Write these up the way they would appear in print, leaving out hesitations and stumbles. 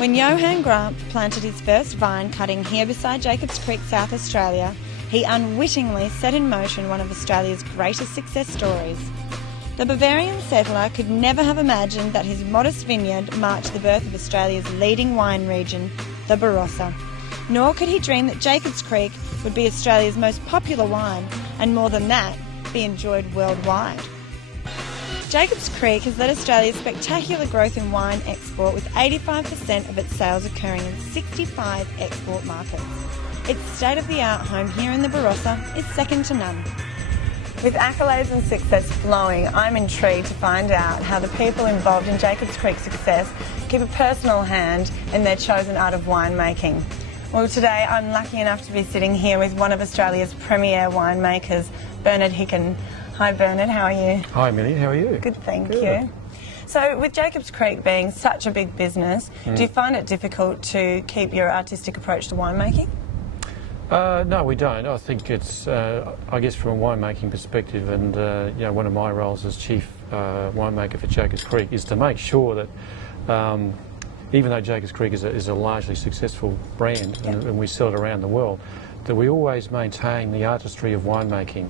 When Johann Grant planted his first vine cutting here beside Jacobs Creek, South Australia, he unwittingly set in motion one of Australia's greatest success stories. The Bavarian settler could never have imagined that his modest vineyard marked the birth of Australia's leading wine region, the Barossa. Nor could he dream that Jacobs Creek would be Australia's most popular wine, and more than that, be enjoyed worldwide. Jacobs Creek has led Australia's spectacular growth in wine export, with 85% of its sales occurring in 65 export markets. Its state-of-the-art home here in the Barossa is second to none. With accolades and success flowing, I'm intrigued to find out how the people involved in Jacobs Creek's success keep a personal hand in their chosen art of winemaking. Well, today I'm lucky enough to be sitting here with one of Australia's premier winemakers, Bernard Hicken. Hi Bernard, how are you? Hi Millie, how are you? Good, thank you. So with Jacobs Creek being such a big business, do you find it difficult to keep your artistic approach to winemaking? No, we don't. I think it's, I guess from a winemaking perspective, and you know, one of my roles as chief winemaker for Jacobs Creek is to make sure that even though Jacobs Creek is a largely successful brand, and we sell it around the world, that we always maintain the artistry of winemaking.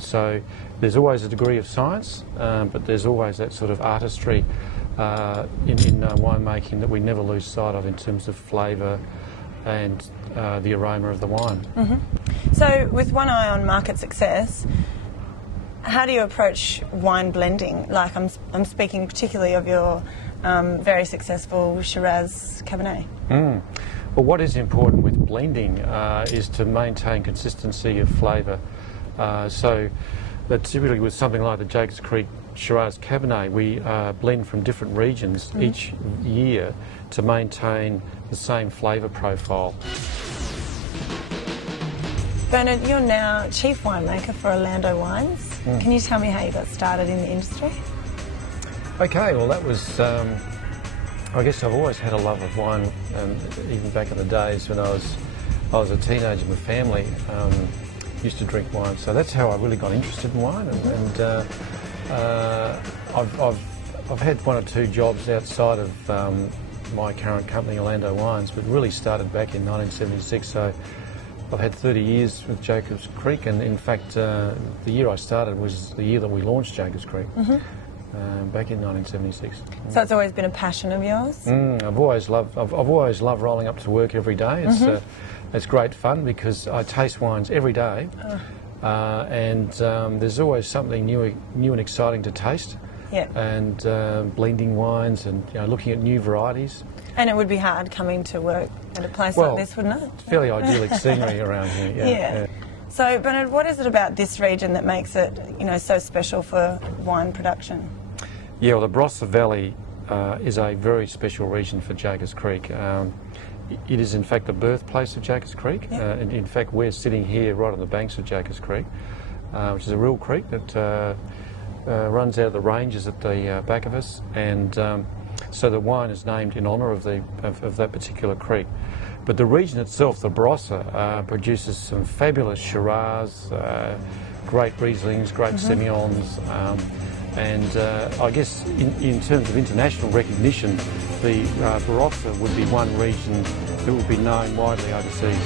So there's always a degree of science, but there's always that sort of artistry in winemaking that we never lose sight of in terms of flavour and the aroma of the wine. So with one eye on market success, how do you approach wine blending? Like I'm speaking particularly of your very successful Shiraz Cabernet. Well, what is important with blending is to maintain consistency of flavour. So that typically with something like the Jacobs Creek Shiraz Cabernet, we blend from different regions each year to maintain the same flavour profile. Bernard, you're now chief winemaker for Orlando Wines. Can you tell me how you got started in the industry? Okay, well that was, I guess I've always had a love of wine, even back in the days when I was a teenager. My family used to drink wine, so that's how I really got interested in wine. And I've had one or two jobs outside of my current company, Orlando Wines, but really started back in 1976. So I've had 30 years with Jacobs Creek, and in fact, the year I started was the year that we launched Jacobs Creek. Back in 1976. So it's always been a passion of yours? I've always loved rolling up to work every day. It's great fun because I taste wines every day, and there's always something new and exciting to taste. And blending wines and looking at new varieties. And it would be hard coming to work at a place like this, wouldn't it? Fairly idyllic scenery around here. Yeah. So Bernard, what is it about this region that makes it, so special for wine production? Yeah, well, the Barossa Valley is a very special region for Jacobs Creek. It is in fact the birthplace of Jacobs Creek. And in fact, we're sitting here right on the banks of Jacobs Creek, which is a real creek that runs out of the ranges at the back of us, and so the wine is named in honour of that particular creek. But the region itself, the Barossa, produces some fabulous Shiraz, great Rieslings, great Semillons, and I guess in terms of international recognition, the Barossa would be one region that would be known widely overseas.